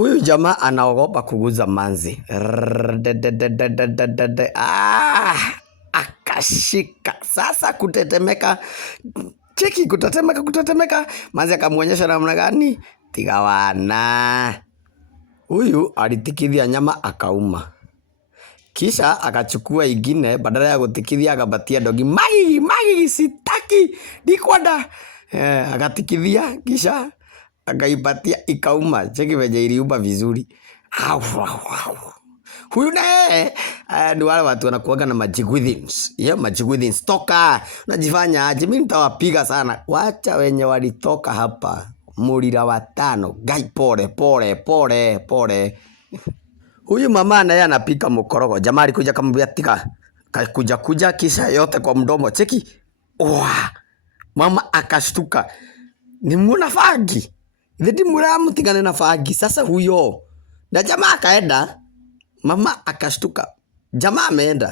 Huyu jamaa anaogopa kuguza manzi. Akashika. Sasa kutetemeka. Cheki kutetemeka. Manzi akamuonyesha namna gani? Tigawana. Huyu alitikithia nyama akauma. Kisha akachukua ingine badala ya kutikithia akapatia dogi. Magi sitaki. Dikwenda. Akatikithia kisha akaipatia ikauma. Cheki venye iliuma vizuri. Huyu naye ni wale watu wanakuwaga na magic withins. Magic withins. Toka. Unajifanya aje? Mimi nitawapiga sana. Wacha wenye walitoka hapa. Murira watano. Gai pole. Huyu mama naye anapika mkorogo. Jamaa alikuja akamwambia tika. Kuja kisha yote kwa mdomo. Cheki. Mama akashtuka. Ni muna fagi. Dhidi muramu tigane na fagi. Sasa huyo. Na jamaa akaenda. Mama akashtuka. Jamaa ameenda.